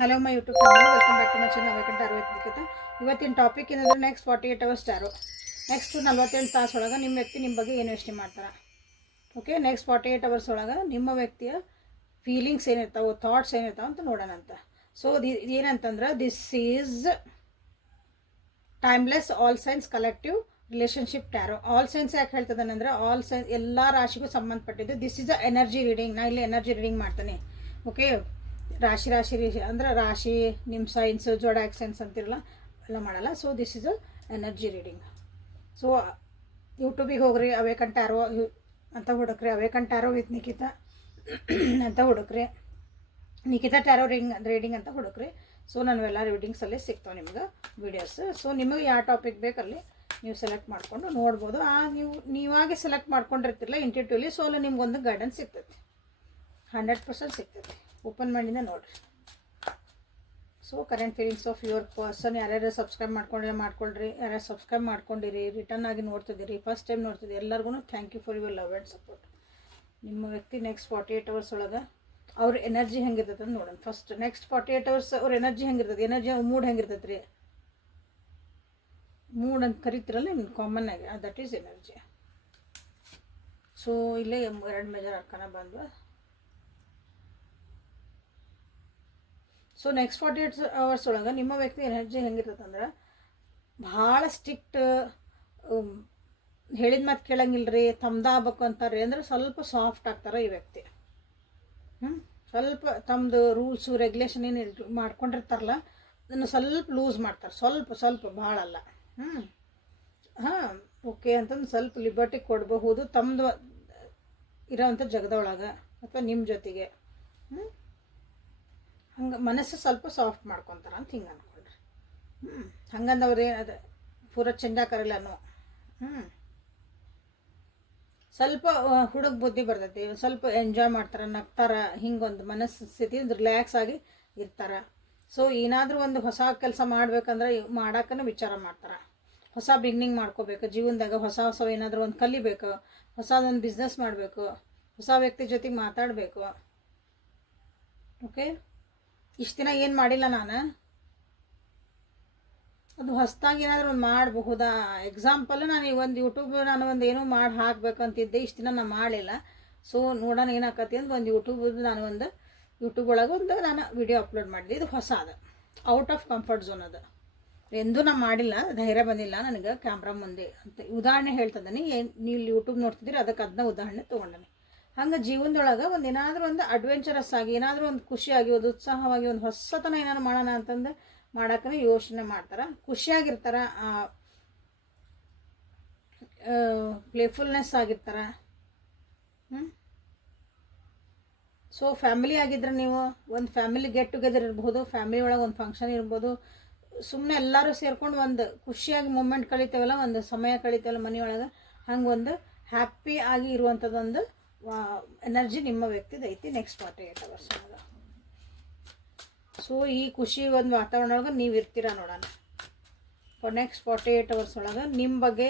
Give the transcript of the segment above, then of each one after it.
Hello my YouTube family welcome back to my channel ಅವೇಕಂಟ ಅರವತ್ತು ಇವತ್ತಿನ topic ಏನಂದ್ರೆ next forty eight hours star next ನಲ್ವತ್ತೆಂಟು ತಾಸು ಒಳಗೆ ನಿಮ್ಮ ವ್ಯಕ್ತಿ ನಿಮ್ಮ ಬಗ್ಗೆ ಏನು ಯೋಚನೆ ಮಾಡ್ತಾರೆ? Okay next forty eight hours ಒಳಗೆ ನಿಮ್ಮ ವ್ಯಕ್ತಿಯ ಫೀಲಿಂಗ್ಸ್ ಏನಿರ್ತಾವೆ ಥಾಟ್ಸ್ ಏನಿರ್ತಾವೆ ಅಂತ ನೋಡೋಣ ಅಂತ. ಸೊ ಏನಂತಂದ್ರೆ this is timeless all signs collective relationship tarot all signs ಯಾಕೆ ಹೇಳ್ತದನಂದ್ರೆ ಆಲ್ ಸೈನ್ಸ್ ಎಲ್ಲ ರಾಶಿಗೂ ಸಂಬಂಧಪಟ್ಟಿದ್ದು this is a energy reading ನಾ ಇಲ್ಲಿ ಎನರ್ಜಿ ರೀಡಿಂಗ್ ಮಾಡ್ತೇನೆ. ಓಕೆ ರಾಶಿ ರಾಶಿ ಅಂದ್ರೆ ರಾಶಿ ನಿಮ್ಮ ಸೈನ್ಸ್ ಜೋಡಾಕ್ ಸೈನ್ಸ್ ಅಂತಿರಲ್ಲ, ಎಲ್ಲ ಮಾಡಲ್ಲ. So this is a energy reading so ಯೂಟ್ಯೂಬಿಗೆ ಹೋಗ್ರಿ ಅವೇ ಕಂಟಾರೋ ಅಂತ ಹುಡುಕ್ರಿ ಅವೇ ಕಂಟಾರೋ ವಿತ್ ನಿಖಿತ ಅಂತ ಹುಡುಕ್ರಿ. ನಿಖಿತಾ ಟ್ಯಾರೋ ರೀಡಿಂಗ್ ರೀಡಿಂಗ್ ಅಂತ ಹುಡುಕ್ರಿ. ಸೊ ನಾನು ಎಲ್ಲ ರೀಡಿಂಗ್ಸಲ್ಲಿ ಸಿಗ್ತಾವೆ ನಿಮ್ಗೆ ವೀಡಿಯೋಸ್ ಸೊ ನಿಮಗೆ ಯಾವ ಟಾಪಿಕ್ ಬೇಕಲ್ಲಿ, ನೀವು ಸೆಲೆಕ್ಟ್ ಮಾಡಿಕೊಂಡು ನೋಡ್ಬೋದು. ಆ, ನೀವು ನೀವಾಗೆ ಸೆಲೆಕ್ಟ್ ಮಾಡ್ಕೊಂಡಿರ್ತಿರಲ್ಲ ಇಂಟಿಟ್ಯೂಲಿ ಸೊ ಅಲ್ಲಿ ನಿಮ್ಗೊಂದು ಗೈಡೆನ್ಸ್ ಸಿಗ್ತೈತಿ. ಹಂಡ್ರೆಡ್ ಪರ್ಸೆಂಟ್ ಸಿಗ್ತೈತಿ. ಓಪನ್ ಮಾಡಿಂದ ನೋಡಿರಿ. So current feelings of your person ಯಾರ್ಯಾರು ಸಬ್ಸ್ಕ್ರೈಬ್ ಮಾಡ್ಕೊಂಡ್ರೆ ಮಾಡ್ಕೊಳ್ರಿ, ಯಾರ್ಯಾರು ಸಬ್ಸ್ಕ್ರೈಬ್ ಮಾಡ್ಕೊಂಡಿರಿ ರಿಟರ್ನ್ ಆಗಿ ನೋಡ್ತಿದ್ದೀರಿ ಫಸ್ಟ್ ಟೈಮ್ ನೋಡ್ತಿದ್ದೀರಿ ಎಲ್ಲರಿಗೂ thank you for your love and support ನಿಮ್ಮ ವ್ಯಕ್ತಿ ನೆಕ್ಸ್ಟ್ ಫಾರ್ಟಿ ಏಯ್ಟ್ ಅವರ್ಸ್ ಒಳಗೆ ಅವ್ರ ಎನರ್ಜಿ ಹೆಂಗಿರ್ತೈತೆ ಅಂತ ನೋಡೋಣ. First next forty eight hours ಅವ್ರ ಎನರ್ಜಿ ಹೆಂಗಿರ್ತೈತೆ? ಎನರ್ಜಿ ಮೂಡ್ ಹೆಂಗಿರ್ತೈತೆ ರೀ ಮೂಡ್ ಅಂತ ಕರಿತಿರಲ್ಲ ನಿಮ್ಗೆ ಕಾಮನ್ ಆಗಿ ದಟ್ ಈಸ್ ಎನರ್ಜಿ ಸೊ ಇಲ್ಲೇ ಎರಡು major arcana ಬಂದ್ವು. So next forty eight hours ಒಳಗೆ ನಿಮ್ಮ ವ್ಯಕ್ತಿ ಎನರ್ಜಿ ಹೆಂಗಿರ್ತದಂದ್ರೆ ಭಾಳ ಸ್ಟ್ರಿಕ್ಟ್ ಹೇಳಿದ ಮಾತು ಕೇಳಂಗಿಲ್ಲ ರೀ ತಮ್ದಾಗಬೇಕು ಅಂತಾರೆ ಅಂದ್ರೆ ಸ್ವಲ್ಪ ಸಾಫ್ಟ್ ಆಗ್ತಾರೆ ಈ ವ್ಯಕ್ತಿ. ಹ್ಞೂ ಸ್ವಲ್ಪ ತಮ್ಮದು ರೂಲ್ಸು ರೆಗ್ಯುಲೇಷನ್ ಏನು ಮಾಡ್ಕೊಂಡಿರ್ತಾರಲ್ಲ, ಅದನ್ನು ಸ್ವಲ್ಪ ಲೂಸ್ ಮಾಡ್ತಾರೆ, ಸ್ವಲ್ಪ ಸ್ವಲ್ಪ, ಭಾಳ ಅಲ್ಲ. ಹ್ಞೂ ಹಾಂ ಓಕೆ ಅಂತಂದು ಸ್ವಲ್ಪ ಲಿಬರ್ಟಿ ಕೊಡಬಹುದು ತಮ್ಮದು ಇರೋವಂಥ ಜಗದೊಳಗೆ ಅಥವಾ ನಿಮ್ಮ ಜೊತೆಗೆ. ಹ್ಞೂ ಹಂಗೆ ಮನಸ್ಸು ಸ್ವಲ್ಪ ಸಾಫ್ಟ್ ಮಾಡ್ಕೊತಾರೆ ಅಂತ ಹಿಂಗೆ ಅಂದ್ಕೊಳ್ರಿ ಹ್ಞೂ ಹಂಗಂದವ್ರು ಏನದು ಪೂರ ಚಂಡಾಕರಲ್ಲನು ಹ್ಞೂ ಸ್ವಲ್ಪ ಹುಡುಗ ಬುದ್ಧಿ ಬರ್ತೈತಿ ಸ್ವಲ್ಪ ಎಂಜಾಯ್ ಮಾಡ್ತಾರೆ, ನಗ್ತಾರೆ ಹಿಂಗೊಂದು ಮನಸ್ಸು ಸ್ಥಿತಿ ರಿಲ್ಯಾಕ್ಸ್ ಆಗಿ ಇರ್ತಾರೆ. ಸೊ ಏನಾದರೂ ಒಂದು ಹೊಸ ಕೆಲಸ ಮಾಡ್ಬೇಕಂದ್ರೆ ಮಾಡೋಕ್ಕೂ ವಿಚಾರ ಮಾಡ್ತಾರೆ. ಹೊಸ ಬಿಗ್ನಿಂಗ್ ಮಾಡ್ಕೋಬೇಕು, ಜೀವನದಾಗ ಹೊಸ ಹೊಸ ಏನಾದರೂ ಒಂದು ಕಲಿಬೇಕು, ಹೊಸದೊಂದು ಬಿಸ್ನೆಸ್ ಮಾಡಬೇಕು, ಹೊಸ ವ್ಯಕ್ತಿ ಜೊತೆಗೆ ಮಾತಾಡಬೇಕು. ಓಕೆ ಇಷ್ಟು ದಿನ ಏನು ಮಾಡಿಲ್ಲ ನಾನು. ಅದು ಹೊಸ್ದಾಗಿ ಏನಾದರೂ ಒಂದು ಮಾಡಬಹುದಾ? ಎಕ್ಸಾಂಪಲ್ ನಾನು ಈ ಒಂದು ಯೂಟ್ಯೂಬ್ ನಾನು ಒಂದು ಏನೋ ಮಾಡಿ ಹಾಕ್ಬೇಕಂತಿದ್ದೆ, ಇಷ್ಟು ದಿನ ನಾನು ಮಾಡಿಲ್ಲ. ಸೊ ನೋಡೋಣ ಏನಾಕತಿ ಅಂತ ಒಂದು ಯೂಟ್ಯೂಬ್ ನಾನು ಒಂದು ಯೂಟ್ಯೂಬ್ ಒಳಗೆ ಒಂದು ನಾನು ವಿಡಿಯೋ ಅಪ್ಲೋಡ್ ಮಾಡಿದೆ. ಇದು ಹೊಸ ಅದು ಔಟ್ ಆಫ್ ಕಂಫರ್ಟ್ ಝೋನ್ ಅದು. ಎಂದೂ ನಾನು ಮಾಡಿಲ್ಲ, ಧೈರ್ಯ ಬಂದಿಲ್ಲ ನನಗೆ ಕ್ಯಾಮ್ರಾ ಮುಂದೆ. ಅಂತ ಉದಾಹರಣೆ ಹೇಳ್ತಿದ್ದೀನಿ ಏನು, ನೀವು ಯೂಟ್ಯೂಬ್ ನೋಡ್ತಿದ್ದೀರಿ ಅದಕ್ಕೆ ಅದನ್ನ ಉದಾಹರಣೆ ತೊಗೊಂಡನಿ. ಹಂಗೆ ಜೀವನದೊಳಗೆ ಒಂದು ಏನಾದರೂ ಒಂದು ಅಡ್ವೆಂಚರಸ್ ಆಗಿ, ಏನಾದರೂ ಒಂದು ಖುಷಿಯಾಗಿ, ಒಂದು ಉತ್ಸಾಹವಾಗಿ, ಒಂದು ಹೊಸತನ ಏನಾದ್ರು ಮಾಡೋಣ ಅಂತಂದು ಮಾಡೋಕೆ ಯೋಚನೆ ಮಾಡ್ತಾರೆ. ಖುಷಿಯಾಗಿರ್ತಾರೆ ಪ್ಲೇಫುಲ್ನೆಸ್ ಆಗಿರ್ತಾರೆ. ಹ್ಞೂ ಸೊ ಫ್ಯಾಮಿಲಿ ಆಗಿದ್ರೆ ನೀವು ಒಂದು ಫ್ಯಾಮಿಲಿ ಗೆಟ್ ಟುಗೆದರ್ ಇರ್ಬೋದು ಫ್ಯಾಮಿಲಿ ಒಳಗೆ ಒಂದು ಫಂಕ್ಷನ್ ಇರ್ಬೋದು ಸುಮ್ಮನೆ ಎಲ್ಲರೂ ಸೇರ್ಕೊಂಡು ಒಂದು ಖುಷಿಯಾಗಿ ಮೂಮೆಂಟ್ ಕಳಿತೇವಲ್ಲ, ಒಂದು ಸಮಯ ಕಳಿತೇವಲ್ಲ ಮನೆಯೊಳಗೆ ಹಂಗೆ ಒಂದು ಹ್ಯಾಪಿ ಆಗಿ ಇರುವಂಥದ್ದೊಂದು ಎನರ್ಜಿ ನಿಮ್ಮ ವ್ಯಕ್ತಿದ ಐತಿ ನೆಕ್ಸ್ಟ್ ಫಾರ್ಟಿ ಏಟ್ ಅವರ್ಸ್ ಒಳಗೆ. ಸೊ ಈ ಖುಷಿ ಒಂದು ವಾತಾವರಣ ಒಳಗೆ ನೀವು ಇರ್ತೀರ ನೋಡೋಣ. For next forty eight hours ಒಳಗೆ ನಿಮ್ಮ ಬಗ್ಗೆ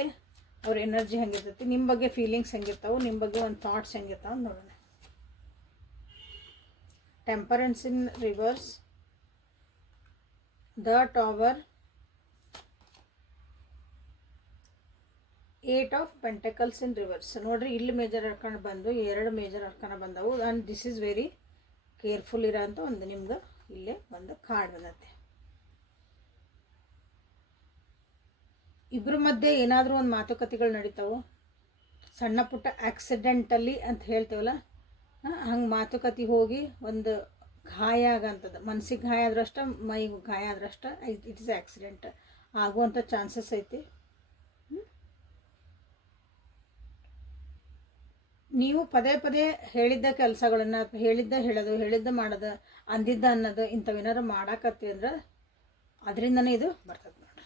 ಅವ್ರ ಎನರ್ಜಿ ಹೆಂಗಿರ್ತೈತಿ ನಿಮ್ಮ ಬಗ್ಗೆ ಫೀಲಿಂಗ್ಸ್ ಹೆಂಗಿರ್ತಾವೆ ನಿಮ್ಮ ಬಗ್ಗೆ ಒಂದು ಥಾಟ್ಸ್ ಹೆಂಗಿರ್ತಾವೆ ನೋಡೋಣ. Temperance in reverse the tower eight of pentacles in reverse ನೋಡ್ರಿ, ಇಲ್ಲಿ ಮೇಜರ್ ಅರ್ಕಣ ಬಂದು ಎರಡು ಮೇಜರ್ ಅರ್ಕಣ ಬಂದವು. And this is very careful ಇರೋ ಒಂದು ನಿಮ್ಗೆ ಇಲ್ಲೇ ಒಂದು ಕಾರ್ಡ್ ಬಂದತ್ತೆ ಇಬ್ಬರ ಮಧ್ಯೆ ಏನಾದರೂ ಒಂದು ಮಾತುಕತೆಗಳು ನಡೀತಾವೆ. ಸಣ್ಣ ಪುಟ್ಟ ಆಕ್ಸಿಡೆಂಟಲ್ಲಿ ಅಂತ ಹೇಳ್ತೇವಲ್ಲ ಹಂಗೆ ಮಾತುಕತೆ ಹೋಗಿ ಒಂದು ಗಾಯ ಆಗೋಂಥದ್ದು ಮನ್ಸಿಗೆ ಗಾಯ ಆದ್ರಷ್ಟ, ಮೈಗೆ ಗಾಯ ಆದ್ರಷ್ಟ ಇಟ್ ಇಸ್ ಆಕ್ಸಿಡೆಂಟ್ ಆಗುವಂಥ ಚಾನ್ಸಸ್ ಐತಿ. ನೀವು ಪದೇ ಪದೇ ಹೇಳಿದ್ದ ಕೆಲಸಗಳನ್ನ ಹೇಳಿದ್ದ ಹೇಳೋದು, ಹೇಳಿದ್ದ ಮಾಡೋದು, ಅಂದಿದ್ದ ಅನ್ನೋದು ಇಂಥವೇನಾದ್ರು ಮಾಡಾಕತ್ತಿ ಅಂದ್ರೆ ಅದರಿಂದನೇ ಇದು ಬರ್ತದೆ ನೋಡ್ರಿ.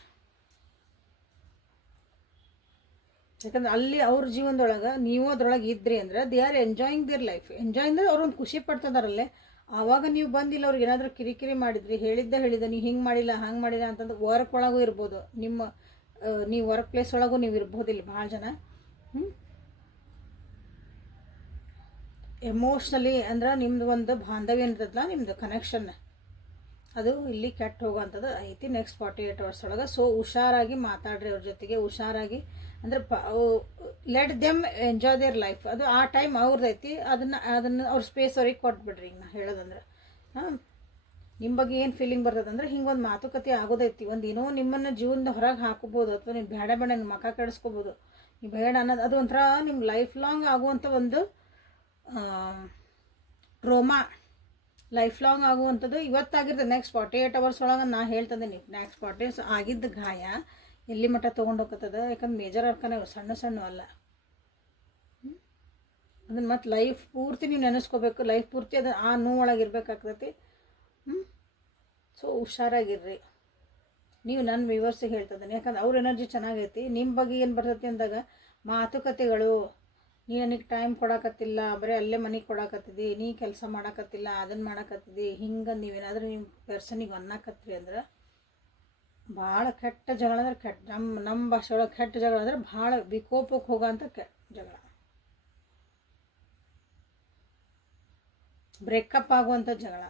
ಯಾಕಂದ್ರೆ ಅಲ್ಲಿ ಅವ್ರ ಜೀವನದೊಳಗೆ ನೀವು ಅದ್ರೊಳಗೆ ಇದ್ರಿ ಅಂದ್ರೆ they are enjoying their life enjoy ಅಂದ್ರೆ ಅವ್ರೊಂದು ಖುಷಿ ಪಡ್ತದಾರಲ್ಲೇ. ಆವಾಗ ನೀವು ಬಂದಿಲ್ಲ, ಅವ್ರಿಗೆ ಏನಾದರೂ ಕಿರಿಕಿರಿ ಮಾಡಿದ್ರಿ, ಹೇಳಿದ್ದ ಹೇಳಿದ ನೀವು ಹಿಂಗೆ ಮಾಡಿಲ್ಲ, ಹಂಗೆ ಮಾಡಿಲ್ಲ ಅಂತಂದು ವರ್ಕ್ ಒಳಗೂ ಇರ್ಬೋದು. ನಿಮ್ಮ ನೀವು ವರ್ಕ್ ಪ್ಲೇಸ್ ಒಳಗೂ ನೀವು ಇರ್ಬೋದಿಲ್ಲ ಭಾಳ ಜನ. ಹ್ಞೂ ಎಮೋಷ್ನಲಿ ಅಂದ್ರೆ ನಿಮ್ದು ಒಂದು ಬಾಂಧವ್ಯ ಏನಿರ್ತದಲ್ಲ ನಿಮ್ಮದು ಕನೆಕ್ಷನ್ ಅದು ಇಲ್ಲಿ ಕೆಟ್ಟ ಹೋಗುವಂಥದ್ದು ಐತಿ ನೆಕ್ಸ್ಟ್ ಫಾರ್ಟಿ ಏಟ್ ಅವರ್ಸ್ ಒಳಗೆ. ಸೊ ಹುಷಾರಾಗಿ ಮಾತಾಡ್ರಿ ಅವ್ರ ಜೊತೆಗೆ, ಹುಷಾರಾಗಿ. ಅಂದ್ರೆ ಪ let them enjoy their life ಅದು ಆ ಟೈಮ್ ಅವ್ರದ್ದು ಐತಿ, ಅದನ್ನು ಅದನ್ನು ಅವ್ರ ಸ್ಪೇಸ್ ಅವ್ರಿಗೆ ಕೊಟ್ಬಿಡ್ರಿ ಈಗ ನಾ ಹೇಳೋದಂದ್ರೆ. ಹಾಂ ನಿಮ್ಮ ಬಗ್ಗೆ ಏನು ಫೀಲಿಂಗ್ ಬರ್ತದಂದ್ರೆ ಹಿಂಗೆ ಒಂದು ಮಾತುಕತೆ ಆಗೋದೈತಿ. ಒಂದು ಏನೋ ನಿಮ್ಮನ್ನು ಜೀವನದ ಹೊರಗೆ ಹಾಕೋಬೋದು, ಅಥವಾ ನೀವು ಬೇಡ ಬೇಡ ಮಕ್ಕ ಕೆಡಿಸ್ಕೋಬೋದು. ನೀವು ಬೇಡ ಅನ್ನೋದು, ಅದು ಒಂಥರ ನಿಮ್ಮ ಲೈಫ್ ಲಾಂಗ್ ಆಗುವಂಥ ಒಂದು ಟ್ರೋಮಾ ಲೈಫ್ ಲಾಂಗ್ ಆಗುವಂಥದ್ದು ಇವತ್ತಾಗಿರ್ತದೆ. ನೆಕ್ಸ್ಟ್ ಫಾರ್ಟಿ ಏಯ್ಟ್ ಅವರ್ಸ್ ಒಳಗೆ ನಾ ಹೇಳ್ತಿದ್ದೀನಿ ನೆಕ್ಸ್ಟ್ ಫಾರ್ಟಿ ಏಟ್ಸ್ ಆಗಿದ್ದ ಗಾಯ ಎಲ್ಲಿ ಮಟ್ಟ ತೊಗೊಂಡೋಗ್ತದೆ ಯಾಕಂದ್ರೆ ಮೇಜರ್ ಅರ್ಕನೇ ಸಣ್ಣ ಸಣ್ಣ ಅಲ್ಲ. ಅದನ್ನು ಮತ್ತು ಲೈಫ್ ಪೂರ್ತಿ ನೀವು ನೆನೆಸ್ಕೋಬೇಕು. ಲೈಫ್ ಪೂರ್ತಿ ಅದು, ಆ ಇರ್ಬೇಕಾಗ್ತೈತಿ. ಹ್ಞೂ ಸೊ ಹುಷಾರಾಗಿರ್ರಿ. ನೀವು ನನ್ನ ವ್ಯೂವರ್ಸಿಗೆ ಹೇಳ್ತಿದ್ದೀನಿ ಯಾಕಂದ್ರೆ ಅವ್ರ ಎನರ್ಜಿ ಚೆನ್ನಾಗೈತಿ. ನಿಮ್ಮ ಬಗ್ಗೆ ಏನು ಬರ್ತೈತಿ ಅಂದಾಗ ಮಾತುಕತೆಗಳು ನೀ ನನಗೆ ಟೈಮ್ ಕೊಡಕತ್ತಿಲ್ಲ, ಬರೀ ಅಲ್ಲೇ ಮನೆಗೆ ಕೊಡಕತ್ತಿದ್ದಿ ನೀ ಕೆಲಸ ಮಾಡಕತ್ತಿಲ್ಲ ಅದನ್ನು ಮಾಡಕತ್ತಿದ್ದಿ ಹಿಂಗೆ ನೀವೇನಾದರೂ ನಿಮ್ಮ ಪರ್ಸನಿಗೆ ಅನ್ನಕತ್ರಿ ಅಂದ್ರೆ ಭಾಳ ಕೆಟ್ಟ ಜಗಳ ಅಂದ್ರೆ ಕೆಟ್ಟ ನಮ್ಮ ನಮ್ಮ ಭಾಷೆ ಒಳಗೆ ಕೆಟ್ಟ ಜಗಳ ಅಂದ್ರೆ ಭಾಳ ವಿಕೋಪಕ್ಕೆ ಹೋಗೋಂಥ ಕೆ, ಜಗಳ. ಬ್ರೇಕಪ್ ಆಗುವಂಥ ಜಗಳ,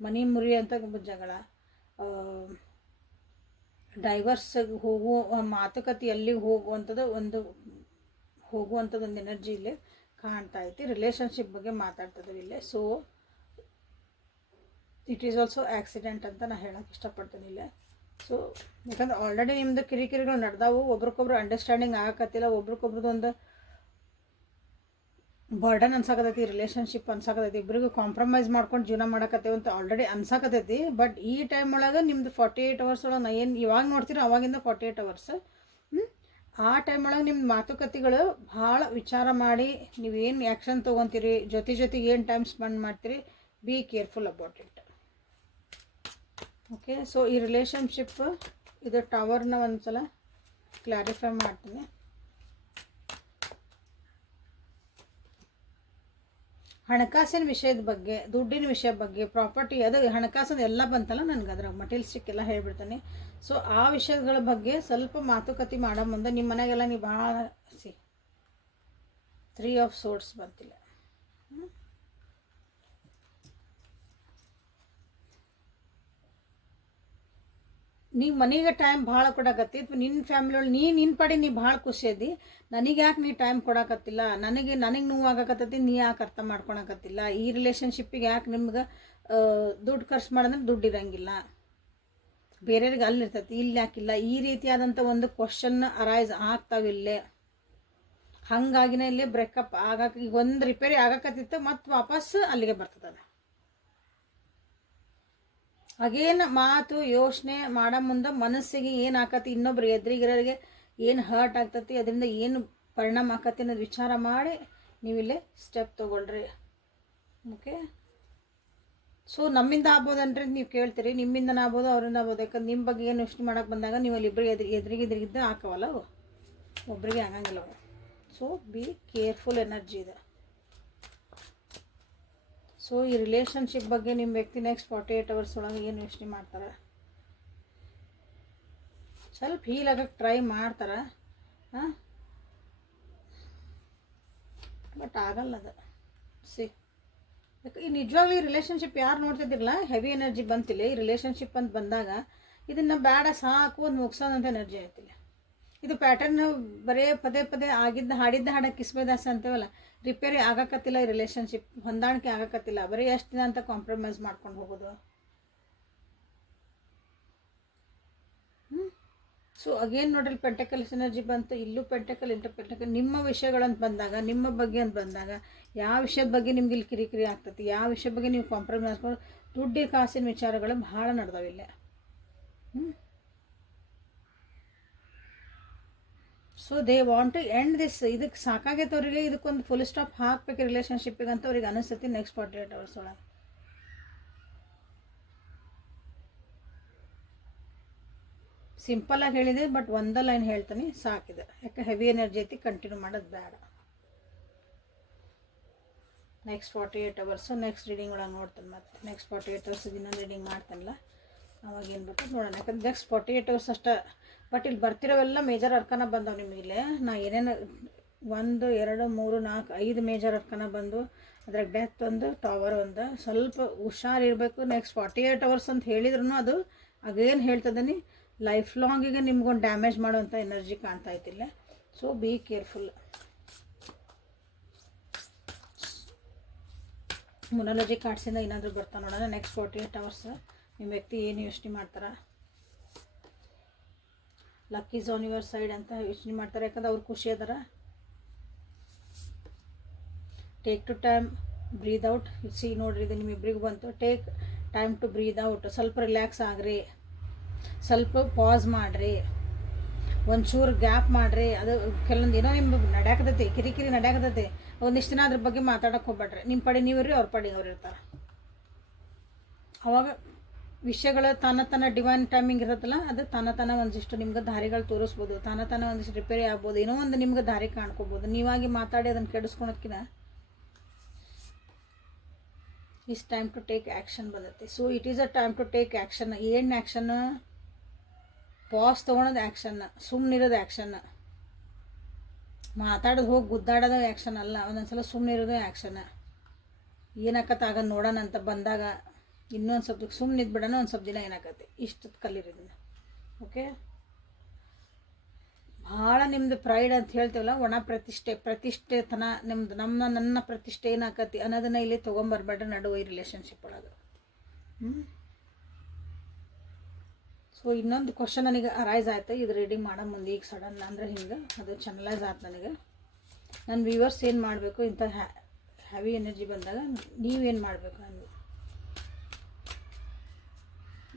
ಮನಿ ಮುರಿಯುವಂಥ ಜಗಳ ಡೈವರ್ಸ್ಗೆ ಹೋಗುವ ಮಾತುಕತೆ ಎಲ್ಲಿಗೆ ಹೋಗುವಂಥದ್ದು ಒಂದು ಹೋಗುವಂಥದ್ದು ಒಂದು ಎನರ್ಜಿ ಇಲ್ಲಿ ಕಾಣ್ತಾ ಐತಿ. ರಿಲೇಷನ್ಶಿಪ್ ಬಗ್ಗೆ ಮಾತಾಡ್ತಿದ್ದೀವಿ ಇಲ್ಲೇ. So it is also accident ಅಂತ ನಾನು ಹೇಳೋಕ್ಕೆ ಇಷ್ಟಪಡ್ತೀನಿ ಇಲ್ಲೇ. ಸೊ ಯಾಕಂದ್ರೆ ಆಲ್ರೆಡಿ ನಿಮ್ಮದು ಕಿರಿಕಿರಿಗಳು ನಡೆದಾವು. ಒಬ್ರಿಗೊಬ್ರು ಅಂಡರ್ಸ್ಟ್ಯಾಂಡಿಂಗ್ ಆಗಕತ್ತಿಲ್ಲ. ಒಬ್ರಿಗೊಬ್ರದ್ದು ಬರ್ಡನ್ ಅನ್ಸಾಕತೈತಿ ರಿಲೇಷನ್ಶಿಪ್ ಅನ್ಸಾಕತೈತಿ. ಇಬ್ಬರಿಗೂ ಕಾಂಪ್ರಮೈಸ್ ಮಾಡ್ಕೊಂಡು ಜೀವನ ಮಾಡಕತ್ತೇವೆ ಅಂತ ಆಲ್ರೆಡಿ ಅನ್ಸಾಕತೈತಿ. ಬಟ್ ಈ ಟೈಮ್ ಒಳಗೆ ನಿಮ್ದು ಫಾರ್ಟಿ ಏಯ್ಟ್ ಅವರ್ಸ್ ಒಳಗೆ ನಾ ಏನು ಇವಾಗ ನೋಡ್ತೀರೋ ಅವಾಗಿಂದ ಫಾರ್ಟಿ ಏಯ್ಟ್ ಅವರ್ಸ್ ಆ ಟೈಮ್ ಒಳಗೆ ನಿಮ್ಮ ಮಾತುಕತೆಗಳು ಭಾಳ ವಿಚಾರ ಮಾಡಿ ನೀವೇನು ಆ್ಯಕ್ಷನ್ ತೊಗೊತೀರಿ, ಜೊತೆ ಜೊತೆಗೆ ಏನು ಟೈಮ್ ಸ್ಪೆಂಡ್ ಮಾಡ್ತೀರಿ be careful about it okay so ಈ ರಿಲೇಷನ್ಶಿಪ್ ಇದು ಟವರ್ನ ಒಂದು ಸಲ ಕ್ಲಾರಿಫೈ ಮಾಡ್ತೀನಿ. ಹಣಕಾಸಿನ ವಿಷಯದ ಬಗ್ಗೆ, ದುಡ್ಡಿನ ವಿಷಯ ಬಗ್ಗೆ ಪ್ರಾಪರ್ಟಿ ಅದು ಹಣಕಾಸಿನ ಎಲ್ಲ ಬಂತಲ್ಲ ನನಗೆ ಅದರ ಮಟೀರಿಯಲ್ಸ್ಟಿಕ್ ಎಲ್ಲ ಹೇಳ್ಬಿಡ್ತೀನಿ. ಸೊ ಆ ವಿಷಯಗಳ ಬಗ್ಗೆ ಸ್ವಲ್ಪ ಮಾತುಕತೆ ಮಾಡೋ ಮುಂದೆ ನಿಮ್ಮ ಮನೆಗೆಲ್ಲ ನೀವು ಭಾಳ ಸಿ ತ್ರೀ ಆಫ್ ಸೋರ್ಟ್ಸ್ ಬಂತಿಲ್ಲ? ನೀವು ಮನೆಗೆ ಟೈಮ್ ಭಾಳ ಕೊಡಕತ್ತಿ, ಅಥವಾ ನಿನ್ನ ಫ್ಯಾಮಿಲಿ ಒಳಗೆ ನೀ ನಿನ್ನ ಪಡೆ ನೀ ಭಾಳ ಖುಷಿ ಅದಿ. ನನಗೆ ಯಾಕೆ ನೀ ಟೈಮ್ ಕೊಡಕತ್ತಿಲ್ಲ? ನನಗೆ ನನಗೆ ನೋವಾಗಕತ್ತೈತಿ, ನೀ ಯಾಕೆ ಅರ್ಥ ಮಾಡ್ಕೊಳಕತ್ತಿಲ್ಲ? ಈ ರಿಲೇಷನ್ಶಿಪ್ಪಿಗೆ ಯಾಕೆ ನಿಮ್ಗೆ ದುಡ್ಡು ಖರ್ಚು ಮಾಡಿದ್ರೆ ದುಡ್ಡು ಇರಂಗಿಲ್ಲ. ಬೇರೆಯವ್ರಿಗೆ ಅಲ್ಲಿರ್ತೈತಿ ಇಲ್ಲಿ ಯಾಕಿಲ್ಲ? ಈ ರೀತಿಯಾದಂಥ ಒಂದು ಕ್ವಶನ್ ಅರೈಸ್ ಆಗ್ತಾವಿಲ್ಲೇ ಹಾಗಾಗಿನೇ ಇಲ್ಲೇ ಬ್ರೇಕಪ್ ಆಗಕ್ಕೆ ಈಗ ಒಂದು ರಿಪೇರಿ ಆಗಕತ್ತಿತ್ತು, ಮತ್ತು ವಾಪಸ್ ಅಲ್ಲಿಗೆ ಬರ್ತದೆ ಅಗೇನ್ ಮಾತು ಯೋಚನೆ ಮಾಡೋ ಮುಂದೆ ಮನಸ್ಸಿಗೆ ಏನು ಆಕತಿ ಇನ್ನೊಬ್ರು ಎದುರಿಗಿರೋರಿಗೆ ಏನು ಹರ್ಟ್ ಆಗ್ತತಿ, ಅದರಿಂದ ಏನು ಪರಿಣಾಮ ಆಕತಿ ಅನ್ನೋದು ವಿಚಾರ ಮಾಡಿ ನೀವಿಲ್ಲಿ ಸ್ಟೆಪ್ ತೊಗೊಳ್ರಿ ಓಕೆ ಸೊ ನಮ್ಮಿಂದ ಆಗ್ಬೋದನ್ರಿ ನೀವು ಕೇಳ್ತೀರಿ, ನಿಮ್ಮಿಂದನ ಆಗ್ಬೋದು, ಅವರಿಂದ ಆಗ್ಬೋದು. ಯಾಕಂದ್ರೆ ನಿಮ್ಮ ಬಗ್ಗೆ ಏನು ಯೋಚನೆ ಮಾಡೋಕೆ ಬಂದಾಗ ನೀವು ಅಲ್ಲಿ ಇಬ್ಬರಿಗೆ ಎದುರು ಎದುರಿಗೆ ಎದುರಿಗಿದ್ದ ಹಾಕವಲ್ಲ ಅವು. ಒಬ್ಬರಿಗೆ ಆಗಂಗಿಲ್ಲ ಅವು. ಸೊ ಬಿ ಕೇರ್ಫುಲ್ ಎನರ್ಜಿ ಇದೆ. ಸೊ ಈ ರಿಲೇಷನ್ಶಿಪ್ ಬಗ್ಗೆ ನಿಮ್ಮ ವ್ಯಕ್ತಿ ನೆಕ್ಸ್ಟ್ ಫಾರ್ಟಿ ಏಯ್ಟ್ ಅವರ್ಸ್ ಒಳಗೆ ಏನು ಯೋಚನೆ ಮಾಡ್ತಾರೆ? ಸ್ವಲ್ಪ ಹೀಲ್ ಆಗಕ್ಕೆ ಟ್ರೈ ಮಾಡ್ತಾರೆ. ಹಾಂ ಬಟ್ ಆಗಲ್ಲ ಅದು. ಸಿ ಈ ನಿಜವಾಗ್ಲೂ ಈ ರಿಲೇಷನ್ಶಿಪ್ ಯಾರು ನೋಡ್ತಿದ್ದಿರಲ್ಲ ಹೆವಿ ಎನರ್ಜಿ ಬಂತಿಲ್ಲ. ಈ ರಿಲೇಷನ್ಶಿಪ್ ಅಂತ ಬಂದಾಗ ಇದನ್ನು ಬೇಡ, ಸಾಕು ಒಂದು ಮುಗಿಸೋದಂತ ಎನರ್ಜಿ ಆಯ್ತಿಲ್ಲ. ಇದು ಪ್ಯಾಟರ್ನ್ ಬರೇ ಪದೇ ಪದೇ ಆಗಿದ್ದ, ಹಾಡಿದ್ದ ಹಾಡ ಕಿಸ್ಬೇದಾಸ ಅಂತೇವಲ್ಲ ರಿಪೇರಿ ಆಗಕತ್ತಿಲ್ಲ ಈ ರಿಲೇಷನ್ಶಿಪ್ ಹೊಂದಾಣಿಕೆ ಆಗಕತ್ತಿಲ್ಲ. ಬರೀ ಎಷ್ಟು ದಿನ ಅಂತ ಕಾಂಪ್ರಮೈಸ್ ಮಾಡ್ಕೊಂಡು ಹೋಗೋದು. ಸೊ ಅಗೇನ್ ನೋಡ್ರಿ ಪೆಂಟಕಲ್ ಎನರ್ಜಿ ಬಂತು. ಇಲ್ಲೂ ಪೆಂಟಕಲ್ ಇಂಟರ್ ಪೆಂಟಕಲ್ ನಿಮ್ಮ ವಿಷಯಗಳಂತ ಬಂದಾಗ, ನಿಮ್ಮ ಬಗ್ಗೆ ಅಂತ ಬಂದಾಗ, ಯಾವ ವಿಷಯದ ಬಗ್ಗೆ ನಿಮ್ಗೆ ಇಲ್ಲಿ ಕಿರಿಕಿರಿ ಆಗ್ತೈತಿ, ಯಾವ ವಿಷಯ ಬಗ್ಗೆ ನೀವು ಕಾಂಪ್ರಮೈಸ್ ಮಾಡ್ಕೊಂಡು ದುಡ್ಡಿ ಕಾಸಿನ ವಿಚಾರಗಳು ಭಾಳ ನಡೆದಾವಿಲ್ಲ ಹ್ಞೂ so they want to end this ಇದಕ್ಕೆ ಸಾಕಾಗೈತೆ ಅವರಿಗೆ, ಇದಕ್ಕೊಂದು ಫುಲ್ ಸ್ಟಾಪ್ ಹಾಕ್ಬೇಕು ರಿಲೇಷನ್ಶಿಪ್ಪಿಗೆ ಅಂತ ಅವ್ರಿಗೆ ಅನಿಸ್ತೈತಿ ನೆಕ್ಸ್ಟ್ ಫಾರ್ಟಿ ಏಟ್ ಅವರ್ಸ್ ಒಳಗೆ. ಸಿಂಪಲಾಗಿ ಹೇಳಿದೆ ಬಟ್ ಒಂದ ಲೈನ್ ಹೇಳ್ತೀನಿ, ಸಾಕಿದೆ. ಯಾಕೆ ಹೆವಿ ಎನರ್ಜಿ ಐತಿ ಕಂಟಿನ್ಯೂ ಮಾಡೋದು ಬೇಡ. Next forty eight hours next reading ಒಳಗೆ ನೋಡ್ತೇನೆ ಮತ್ತೆ. ನೆಕ್ಸ್ಟ್ ಫಾರ್ಟಿ ಏಯ್ಟ್ ಅವರ್ಸ್ ಇನ್ನೊಂದು ರೀಡಿಂಗ್ ಮಾಡ್ತಾನಲ್ಲ, ಅವಾಗ ಏನು ಬರ್ತದೆ ನೋಡೋಣ. ಯಾಕಂದ್ರೆ ನೆಕ್ಸ್ಟ್ ಫಾರ್ಟಿ ಏಯ್ಟ್ ಅವರ್ಸ್ ಅಷ್ಟೇ. ಬಟ್ ಇಲ್ಲಿ ಬರ್ತಿರೋವೆಲ್ಲ ಮೇಜರ್ ಅರ್ಕನ ಬಂದವು ನಿಮಗೆ ಇಲ್ಲೇ. ನಾ ಏನೇನು, ಒಂದು, ಎರಡು, ಮೂರು, ನಾಲ್ಕು, ಐದು ಮೇಜರ್ ಅರ್ಕನ ಬಂದು, ಅದ್ರಾಗ ಡೆತ್ ಒಂದು ಟವರ್ ಒಂದು. ಸ್ವಲ್ಪ ಹುಷಾರಿರಬೇಕು ನೆಕ್ಸ್ಟ್ ಫಾರ್ಟಿ ಏಯ್ಟ್ ಅವರ್ಸ್ ಅಂತ ಹೇಳಿದ್ರು ಅದು ಅಗೇನು ಹೇಳ್ತದನಿ ಲೈಫ್ ಲಾಂಗಿಗೆ ನಿಮ್ಗೊಂದು ಡ್ಯಾಮೇಜ್ ಮಾಡೋವಂಥ ಎನರ್ಜಿ ಕಾಣ್ತಾ ಇತ್ತಿಲ್ಲ ಸೊ ಬಿ ಕೇರ್ಫುಲ್ ಮುನಾಲಜಿ ಕಾರ್ಡ್ಸಿಂದ ಏನಾದರೂ ಬರ್ತಾ ನೋಡೋಣ. ನೆಕ್ಸ್ಟ್ ಫಾರ್ಟಿ ಏಟ್ ಅವರ್ಸ್ ನಿಮ್ಮ ವ್ಯಕ್ತಿ ಏನು ಯೋಚನೆ ಮಾಡ್ತಾರೆ? ಲಕ್ಕಿ ಝೋನ್ ಯುವರ್ ಸೈಡ್ ಅಂತ ಯೋಚನೆ ಮಾಡ್ತಾರೆ. ಯಾಕಂದ್ರೆ ಅವ್ರು ಖುಷಿ ಅದಾರ. Take to time breathe out C ನೋಡ್ರಿ, ಇದು ನಿಮ್ಮಿಬ್ರಿಗೂ ಬಂತು. Take time to breathe out ಸ್ವಲ್ಪ ರಿಲ್ಯಾಕ್ಸ್ ಆಗ್ರಿ. ಸ್ವಲ್ಪ ಪಾಸ್ ಮಾಡಿರಿ. ಒಂಚೂರು ಗ್ಯಾಪ್ ಮಾಡಿರಿ. ಅದು ಕೆಲವೊಂದು ಏನೋ ನಿಮ್ಗೆ ನಡ್ಯಾಕತೈತಿ, ಕಿರಿಕಿರಿ ನಡ್ಯಾಕತೈತಿ. ಒಂದಿಷ್ಟು ದಿನ ಅದ್ರ ಬಗ್ಗೆ ಮಾತಾಡಕ್ಕೆ ಹೋಗ್ಬೇಡ್ರಿ. ನಿಮ್ಮ ಪಡೆ ನೀವ್ರಿ, ಅವ್ರ ಪಡೆ ಅವ್ರು ಇರ್ತಾರೆ. ಅವಾಗ ವಿಷಯಗಳ ತಾನ ತನ್ನ ಡಿವೈನ್ ಟೈಮಿಂಗ್ ಇರುತ್ತಲ್ಲ, ಅದು ತಾನ ತಾನ ಒಂದಿಷ್ಟು ನಿಮ್ಗೆ ದಾರಿಗಳು ತೋರಿಸ್ಬೋದು ತಾನ ತಾನ ಒಂದಿಷ್ಟು ರಿಪೇರಿ ಆಗ್ಬೋದು, ಏನೋ ಒಂದು ನಿಮ್ಗೆ ದಾರಿ ಕಾಣ್ಕೋಬೋದು. ನೀವಾಗಿ ಮಾತಾಡಿ ಅದನ್ನು ಕೆಡಿಸ್ಕೊಳೋದ್ಕಿಂತ is time to take action ಬಂದೈತಿ so it is a time to take action ಏನು ಆ್ಯಕ್ಷನ್ ಪಾಸ್ ತೊಗೊಳೋದು ಆ್ಯಕ್ಷನ್ನ ಸುಮ್ಮನಿರೋದು ಆ್ಯಕ್ಷನ್ನ ಮಾತಾಡೋದು ಹೋಗಿ ಗುದ್ದಾಡೋದು ಆ್ಯಕ್ಷನ್ ಅಲ್ಲ. ಒಂದೊಂದ್ಸಲ ಸುಮ್ಮನಿರೋದು ಆ್ಯಕ್ಷನ್ನ ಏನಾಕತ್ತಾಗ ನೋಡೋಣ ಅಂತ ಬಂದಾಗ ಇನ್ನೊಂದು ಸ್ವಲ್ಪ ಸುಮ್ಮನೆ ಇದ್ಬಿಡೋಣ ಒಂದು ಸ್ವಲ್ಪ ದಿನ ಏನಾಕತ್ತೆ. ಇಷ್ಟು ಕಲೀರಿದನ್ನ ಓಕೆ? ಭಾಳ ನಿಮ್ಮದು ಪ್ರೈಡ್ ಅಂತ ಹೇಳ್ತೀವಲ್ಲ, ಒಣ ಪ್ರತಿಷ್ಠೆ, ಪ್ರತಿಷ್ಠೆತನ ನಿಮ್ದು. ನಮ್ಮ, ನನ್ನ ಪ್ರತಿಷ್ಠೆ ಏನಾಕತಿ ಅನ್ನೋದನ್ನ ಇಲ್ಲಿ ತೊಗೊಂಬರ್ಬೇಡ್ರಿ ನಡುವೆ ಈ ರಿಲೇಷನ್ಶಿಪ್ ಒಳಗೆ. ಹ್ಞೂ ಸೊ ಇನ್ನೊಂದು ಕ್ವಶನ್ ನನಗೆ ಅರೈಸ್ ಆಯ್ತು. ಇದು ರೀಡಿಂಗ್ ಮಾಡೋ ಮುಂದೆ ಈಗ ಸಡನ್ ಅಂದ್ರೆ ಹಿಂಗೆ. ಅದು ಚನಲೈಸ್ ಆಯ್ತು ನನಗೆ. ನನ್ನ ವ್ಯೂವರ್ಸ್ ಏನು ಮಾಡಬೇಕು? ಇಂಥ ಹ್ಯಾ ಹ್ಯಾವಿ ಎನರ್ಜಿ ಬಂದಾಗ ನೀವೇನು ಮಾಡಬೇಕು ನನಗೆ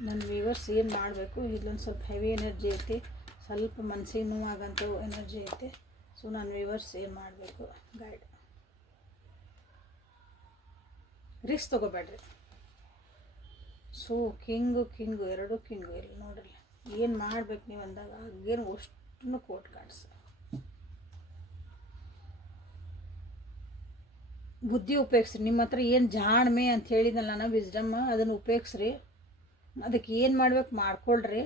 ನನ್ನ ವ್ಯೂವರ್ಸ್ ಏನು ಮಾಡಬೇಕು? ಇಲ್ಲೊಂದು ಸ್ವಲ್ಪ ಹೆವಿ ಎನರ್ಜಿ ಐತಿ. ಸ್ವಲ್ಪ ಮನಸ್ಸಿಗೆ ನೋವಾಗಂಥ ಎನರ್ಜಿ ಐತಿ. ಸೊ ನನ್ನ ವ್ಯೂವರ್ಸ್ ಏನು ಮಾಡಬೇಕು? ಗೈಡ್ ರಿಸ್ಕ್ ತೊಗೋಬೇಡ್ರಿ. ಸೊ ಕಿಂಗು ಕಿಂಗು ಎರಡು ಕಿಂಗು ಇಲ್ಲಿ ನೋಡ್ರಿ ಏನು ಮಾಡ್ಬೇಕು ನೀವು ಅಂದಾಗ ಏನು ಅಷ್ಟು ಕೋಟ್ ಕಾಣಿಸ ಬುದ್ಧಿ ಉಪಯೋಗಿಸ್ರಿ. ನಿಮ್ಮ ಹತ್ರ ಏನು ಜಾಣ್ಮೆ ಅಂತ ಹೇಳಿದ್ನಲ್ಲ ನಾನು ವಿಸ್ಡಮ್ ಅದನ್ನು ಉಪಯೋಗಿಸ್ರಿ. ಅದಕ್ಕೆ ಏನು ಮಾಡ್ಬೇಕು ಮಾಡ್ಕೊಳ್ರಿ.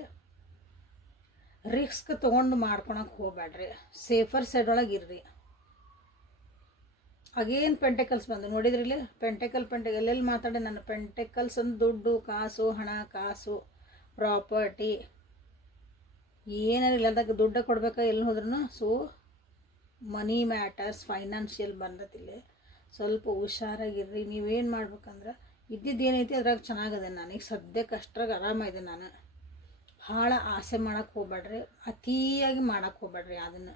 ರಿಸ್ಕ್ ತೊಗೊಂಡು ಮಾಡ್ಕೊಳಕ್ಕೆ ಹೋಗ್ಬೇಡ್ರಿ ಸೇಫರ್ ಸೈಡ್ ಒಳಗೆ ಇರ್ರಿ. ಅಗೇನ್ ಪೆಂಟೆಕಲ್ಸ್ ಬಂದು ನೋಡಿದ್ರಿ ಇಲ್ಲಿ? ಪೆಂಟೆಕಲ್ ಪೆಂಟೆ, ಎಲ್ಲೆಲ್ಲಿ ಮಾತಾಡಿ ನಾನು? ಪೆಂಟೆಕಲ್ಸ್ ಅಂದ್ರೆ ದುಡ್ಡು, ಕಾಸು, ಹಣ, ಕಾಸು, ಪ್ರಾಪರ್ಟಿ. ಏನಾರು ಇಲ್ಲದಾಗ ದುಡ್ಡು ಕೊಡ್ಬೇಕಾ ಎಲ್ಲಿ ಹೋದ್ರೂ ಸೊ ಮನಿ ಮ್ಯಾಟರ್ಸ್ ಫೈನಾನ್ಷಿಯಲ್ ಬಂದತಿಲ್ಲಿ ಸ್ವಲ್ಪ ಹುಷಾರಾಗಿರ್ರಿ, ನೀವೇನು ಮಾಡ್ಬೇಕಂದ್ರೆ ಇದ್ದಿದ್ದು ಏನೈತಿ ಅದ್ರಾಗ ಚೆನ್ನಾಗದೆ ನಾನು. ಈಗ ಸದ್ಯಕ್ಕೆ ಅಷ್ಟ್ರಾಗ ಆರಾಮಿದೆ ನಾನು. ಭಾಳ ಆಸೆ ಮಾಡೋಕ್ಕೆ ಹೋಗ್ಬೇಡ್ರಿ ಅತಿಯಾಗಿ ಮಾಡೋಕ್ಕೆ ಹೋಗ್ಬೇಡ್ರಿ ಅದನ್ನು.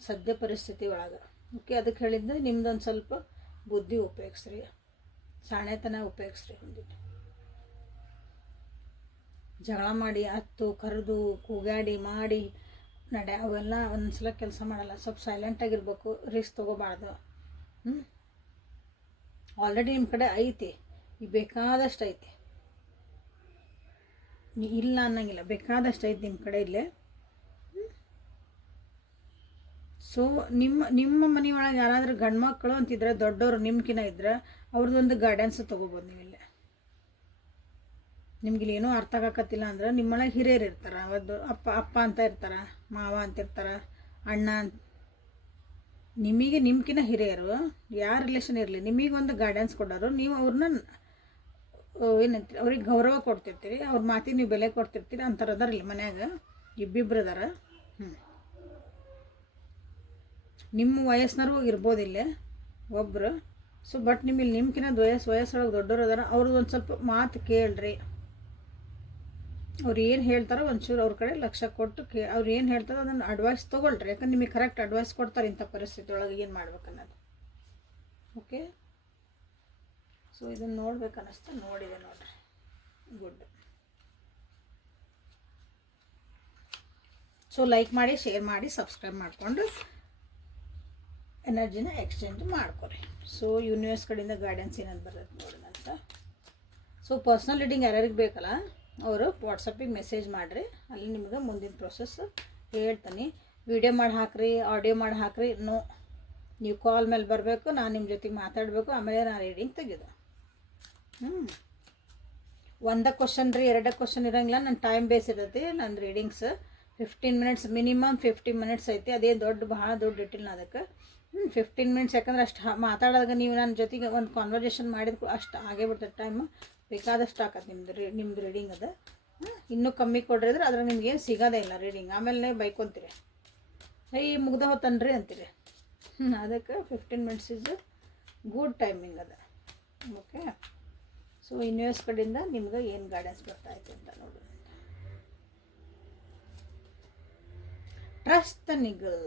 ಸದ್ಯ ಪರಿಸ್ಥಿತಿ ಒಳಗೆ. ಓಕೆ, ಅದಕ್ಕೆ ಹೇಳಿದ್ದು ನಿಮ್ದೊಂದು ಸ್ವಲ್ಪ ಬುದ್ಧಿ ಉಪಯೋಗಿಸ್ರಿ. ಸಾಣೆತನ ಉಪಯೋಗಿಸ್ರಿ ಹೊಂದಿಟ್ಟು ಜಗಳ ಮಾಡಿ, ಹತ್ತು, ಕರೆದು, ಕೂಗಾಡಿ, ಮಾಡಿ, ನಡೆ, ಅವೆಲ್ಲ ಒಂದ್ಸಲ ಕೆಲಸ ಮಾಡಲ್ಲ. ಸ್ವಲ್ಪ ಸೈಲೆಂಟಾಗಿರ್ಬೇಕು ರಿಸ್ಕ್ ತೊಗೋಬಾರ್ದು. ಹ್ಞೂ ಆಲ್ರೆಡಿ ನಿಮ್ಮ ಕಡೆ ಐತಿ. ಈ ಬೇಕಾದಷ್ಟು ಐತಿ. ಇಲ್ಲ ಅನ್ನಂಗಿಲ್ಲ. ಬೇಕಾದಷ್ಟು ಐತಿ ನಿಮ್ಮ ಕಡೆ ಇಲ್ಲೇ. ಸೊ ನಿಮ್ಮ ನಿಮ್ಮ ಮನೆಯೊಳಗೆ ಯಾರಾದರೂ ಗಂಡು ಮಕ್ಕಳು ಅಂತಿದ್ರೆ, ದೊಡ್ಡವರು ನಿಮ್ಕಿನ ಇದ್ರೆ, ಅವ್ರದ್ದೊಂದು ಗಾರ್ಡನ್ಸ್ ತೊಗೋಬೋದು ನೀವು ಇಲ್ಲೇ ನಿಮ್ಗೆ ಇಲ್ಲಿ ಏನೂ ಅರ್ಥ ಆಗಕತ್ತಿಲ್ಲ ಅಂದ್ರೆ ನಿಮ್ಮೊಳಗೆ ಹಿರಿಯರು ಇರ್ತಾರೆ. ಅವ್ರದ್ದು ಅಪ್ಪ ಅಪ್ಪ ಅಂತ ಇರ್ತಾರೆ, ಮಾವ ಅಂತ ಇರ್ತಾರೆ, ಅಣ್ಣ ಅಂತ. ನಿಮಗೆ ನಿಮ್ಕಿನ ಹಿರಿಯರು, ಯಾರ ರಿಲೇಷನ್ ಇರಲಿ, ನಿಮಗೊಂದು ಗೈಡೆನ್ಸ್ ಕೊಡೋರು, ನೀವು ಅವ್ರನ್ನ ಏನಂತೀರಿ, ಅವ್ರಿಗೆ ಗೌರವ ಕೊಡ್ತಿರ್ತೀರಿ, ಅವ್ರ ಮಾತಿಗೆ ನೀವು ಬೆಲೆ ಕೊಡ್ತಿರ್ತೀರಿ ಅಂತಾರದಾರ ಇಲ್ಲಿ ಮನ್ಯಾಗ. ಇಬ್ಬಿಬ್ರು ಅದಾರ ಹ್ಞೂ ನಿಮ್ಮ ವಯಸ್ಸಿನವ್ರು ಇರ್ಬೋದು ಇಲ್ಲೇ ಒಬ್ಬರು ಸೊ ಬಟ್ ನಿಮ್ಮಲ್ಲಿ ನಿಮ್ಕಿನ ವಯಸ್ಸು, ವಯಸ್ಸೊಳಗೆ ದೊಡ್ಡವರು ಅದಾರ ಅವ್ರದ್ದು ಒಂದು ಸ್ವಲ್ಪ ಮಾತು ಕೇಳ್ರಿ. ಅವ್ರು ಏನು ಹೇಳ್ತಾರೋ ಒಂಚೂರು ಅವ್ರ ಕಡೆ ಲಕ್ಷ ಕೊಟ್ಟು ಕೇ, ಅವ್ರು ಏನು ಹೇಳ್ತಾರೋ ಅದನ್ನು ಅಡ್ವೈಸ್ ತೊಗೊಳ್ರಿ. ಯಾಕಂದ್ರೆ ನಿಮಗೆ ಕರೆಕ್ಟ್ ಅಡ್ವೈಸ್ ಕೊಡ್ತಾರೆ ಇಂಥ ಪರಿಸ್ಥಿತಿ ಒಳಗೆ ಏನು ಮಾಡ್ಬೇಕನ್ನೋದು ಓಕೆ ಸೊ ಇದನ್ನು ನೋಡ್ಬೇಕು ಅನ್ನಿಸ್ತಾ, ನೋಡಿದೆ ನೋಡ್ರಿ. ಗುಡ್ ಸೊ ಲೈಕ್ ಮಾಡಿ ಶೇರ್ ಮಾಡಿ ಸಬ್ಸ್ಕ್ರೈಬ್ ಮಾಡಿಕೊಂಡು ಎನರ್ಜಿನ ಎಕ್ಸ್ಚೇಂಜ್ ಮಾಡ್ಕೊರಿ. ಸೊ ಯೂನಿವರ್ಸ್ ಕಡೆಯಿಂದ ಗೈಡೆನ್ಸ್ ಏನಂತ ಬರುತ್ತೆ ನೋಡೋಣ ಅಂತ ಸೊ ಪರ್ಸ್ನಲ್ ರೀಡಿಂಗ್ ಯಾರ್ಯಾರಿಗೆ ಬೇಕಲ್ಲ, ಅವರು ವಾಟ್ಸಪ್ಪಿಗೆ ಮೆಸೇಜ್ ಮಾಡಿರಿ. ಅಲ್ಲಿ ನಿಮ್ಗೆ ಮುಂದಿನ ಪ್ರೊಸೆಸ್ ಹೇಳ್ತೀನಿ. ವಿಡಿಯೋ ಮಾಡಿ ಹಾಕ್ರಿ ಆಡಿಯೋ ಮಾಡಿ ಹಾಕ್ರಿ. ನೋ ನೀವು ಕಾಲ್ ಮೇಲೆ ಬರಬೇಕು, ನಾನು ನಿಮ್ಮ ಜೊತೆಗೆ ಮಾತಾಡಬೇಕು, ಆಮೇಲೆ ನಾನು ರೀಡಿಂಗ್ ತೆಗೆದು. ಹ್ಞೂ ಒಂದ ಕ್ವಶನ್ ರೀ, ಎರಡ ಕ್ವಶನ್ ಇರೋಂಗಿಲ್ಲ ನನ್ನ ಟೈಮ್ ಬೇಸ್ ಇರ್ತೈತಿ ನನ್ನ readings fifteen minutes minimum fifteen minutes ಐತಿ. ಅದೇ ದೊಡ್ಡ, ಭಾಳ ದೊಡ್ಡ ಇಟ್ಟಿಲ್ಲ ಅದಕ್ಕೆ ಫಿಫ್ಟೀನ್ ಮಿನಿಟ್ಸ್ ಯಾಕಂದ್ರೆ ಅಷ್ಟು ಮಾತಾಡೋದಾಗ ನೀವು ನನ್ನ ಜೊತೆಗೆ ಒಂದು ಕಾನ್ವರ್ಜೇಷನ್ ಮಾಡಿದ ಅಷ್ಟು ಆಗೇ ಬಿಡ್ತದೆ ಟೈಮ್ ಬೇಕಾದಷ್ಟು ಹಾಕತ್ತೆ ನಿಮ್ಮದು ರೀ ನಿಮ್ಮದು ರೀಡಿಂಗ್ ಅದು? ಇನ್ನೂ ಕಮ್ಮಿ ಕೊಡ್ರಿದ್ರೆ ಅದ್ರಾಗ ನಿಮ್ಗೆ ಸಿಗೋದೇ ಇಲ್ಲ ರೀಡಿಂಗ್ ಆಮೇಲೆ ಬೈಕೊಂತೀರಿ. ಐ ಮುಗ್ದ ಹೊತ್ತನ್ರಿ ಅಂತೀರಿ. ಹ್ಞೂ ಅದಕ್ಕೆ fifteen minutes is good timing ಅದ. ಓಕೆ ಸೊ ಇನ್ವೆಸ್ ಕಡೆಯಿಂದ ನಿಮ್ಗೆ ಏನು ಗೈಡೆನ್ಸ್ ಬರ್ತಾಯಿತ್ತು ಅಂತ ನೋಡಿ ಟ್ರಸ್ಟ್ ದ ನಿಗಲ್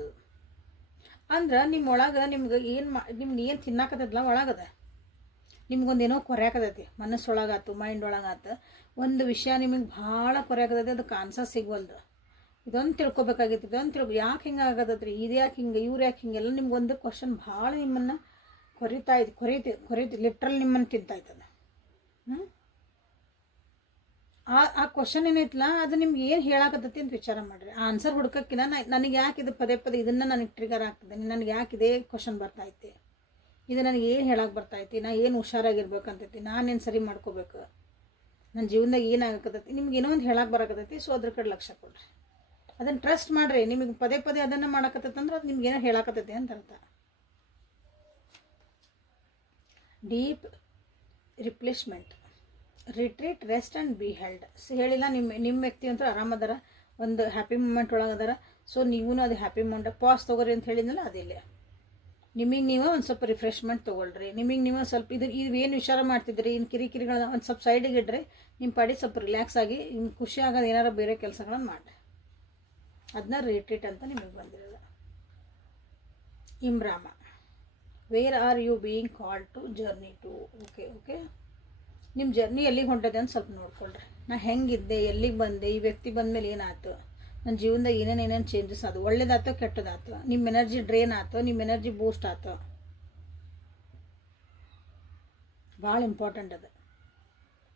ಅಂದ್ರೆ ನಿಮ್ಮ ಒಳಗೆ ನಿಮ್ಗೆ ಏನು ಮಾ ನಿಮ್ಗೆ ಏನು ತಿನ್ನಾಕತ್ತದಲ್ಲ ಒಳಗದ. ನಿಮ್ಗೊಂದೇನೋ ಕೊರ್ಯಾಕತೈತಿ ಮನಸ್ಸೊಳಗಾತು ಮೈಂಡ್ ಒಳಗಾತು. ಒಂದು ವಿಷಯ ನಿಮಗೆ ಭಾಳ ಕೊರ್ಯಾಕತೈತಿ ಅದಕ್ಕೆ ಆನ್ಸರ್ ಸಿಗ್ವಲ್ದು. ಇದೊಂದು ತಿಳ್ಕೊಬೇಕಾಗಿತ್ತು, ಇದೊಂದು ತಿಳ್ಕೊ ಯಾಕೆ ಹಿಂಗೆ ಆಗತ್ತೈತ್ರಿ? ಇದು ಯಾಕೆ ಹಿಂಗೆ, ಇವ್ರು ಯಾಕೆ ಹಿಂಗೆಲ್ಲ ನಿಮ್ಗೊಂದು ಕ್ವಶನ್ ಭಾಳ ನಿಮ್ಮನ್ನು ಕೊರಿತಾ ಇತ್ತು ಕೊರೀತಿ ಕೊರಿತಿ ಲಿಟ್ರಲ್ ನಿಮ್ಮನ್ನು ತಿಂತಾಯ್ತದ ಹ್ಞೂ ಆ ಆ ಕ್ವಶನ್ ಏನೈತಲ್ಲ ಅದು ನಿಮ್ಗೆ ಏನು ಹೇಳಾಕತ್ತೈತಿ ಅಂತ ವಿಚಾರ ಮಾಡಿರಿ. ಆನ್ಸರ್ ಹುಡ್ಕಕ್ಕಿನ ನನಗೆ ಯಾಕೆ ಇದು ಪದೇ ಪದೇ ಇದನ್ನು ನನಗೆ ಟ್ರಿಗರ್ ಆಗ್ತದೆ, ನನಗೆ ಯಾಕೆ ಇದೇ ಕ್ವಶನ್ ಬರ್ತೈತಿ ಇದು ನನಗೆ ಏನು ಹೇಳಕ್ಕೆ ಬರ್ತೈತಿ ನಾ ಏನು ಹುಷಾರಾಗಿರ್ಬೇಕಂತೈತಿ? ನಾನೇನು ಸರಿ ಮಾಡ್ಕೋಬೇಕು? ನನ್ನ ಜೀವನದಾಗ ಏನಾಗಕತ್ತೈತಿ ನಿಮ್ಗೆ ಏನೋ ಒಂದು ಹೇಳಕ್ಕೆ ಬರಕತ್ತೈತಿ ಸೊ ಅದ್ರ ಕಡೆ ಲಕ್ಷ ಕೊಡ್ರಿ. ಅದನ್ನು ಟ್ರಸ್ಟ್ ಮಾಡಿರಿ. ನಿಮಗೆ ಪದೇ ಪದೇ ಅದನ್ನು ಮಾಡಕತ್ತೈತೆ ಅಂದ್ರೆ ಅದು ನಿಮ್ಗೆ ಏನೋ ಹೇಳಾಕತ್ತೈತಿ ಅಂತ ಅರ್ಥ. Deep replacement retreat, rest and be held. So ಹೇಳಿಲ್ಲ ನಿಮ್ಮ ನಿಮ್ಮ ವ್ಯಕ್ತಿ ಅಂತೂ ಆರಾಮದಾರ ಒಂದು ಹ್ಯಾಪಿ ಮೂಮೆಂಟ್ ಒಳಗದಾರ ಸೊ ನೀವು ಅದು ಹ್ಯಾಪಿ ಮೂಮೆಂಟ್, ಪಾಸ್ ತೊಗೊರಿ ಅಂತ ಹೇಳಿದ್ನಲ್ಲ ಅದಿಲ್ಲ. ನಿಮಗೆ ನೀವು ಒಂದು ಸ್ವಲ್ಪ ರಿಫ್ರೆಶ್ಮೆಂಟ್ ತೊಗೊಳ್ರಿ. ನಿಮಗೆ ನೀವು ಸ್ವಲ್ಪ ಇದು ಏನು ವಿಚಾರ ಮಾಡ್ತಿದ್ರಿ ಇನ್ನು ಕಿರಿಕಿರಿಗಳ ಒಂದು ಸ್ವಲ್ಪ ಸೈಡಿಗೆ ಇಡ್ರಿ ನಿಮ್ಮ ಪಾಡಿ ಸ್ವಲ್ಪ ರಿಲ್ಯಾಕ್ಸ್ ಆಗಿ ಇನ್ನು ಖುಷಿ ಆಗೋದು ಏನಾರು ಬೇರೆ ಕೆಲಸಗಳನ್ನು ಮಾಡಿರಿ. ಅದನ್ನ ರಿಟ್ರೀಟ್ ಅಂತ ನಿಮಗೆ ಬಂದಿರೋದು. ಇಮ್ರಾಮ where are you being call to journey to okay okay ನಿಮ್ಮ ಜರ್ನಿ ಎಲ್ಲಿಗೆ ಹೊಂಟದೆ ಅಂತ ಸ್ವಲ್ಪ ನೋಡ್ಕೊಳ್ರಿ. ನಾ ಹೆಂಗಿದ್ದೆ, ಎಲ್ಲಿಗೆ ಬಂದೆ, ಈ ವ್ಯಕ್ತಿ ಬಂದಮೇಲೆ ಏನಾಯ್ತು? ನನ್ನ ಜೀವನದಾಗ ಏನೇನು ಏನೇನು ಚೇಂಜಸ್ ಆದವು? ಒಳ್ಳೇದಾಯ್ತು, ಕೆಟ್ಟದಾಯ್ತು? ನಿಮ್ಮ ಎನರ್ಜಿ ಡ್ರೈನ್ ಆಯ್ತು? ನಿಮ್ಮ ಎನರ್ಜಿ ಬೂಸ್ಟ್ ಆಯ್ತು? ಭಾಳ ಇಂಪಾರ್ಟೆಂಟ್ ಅದು.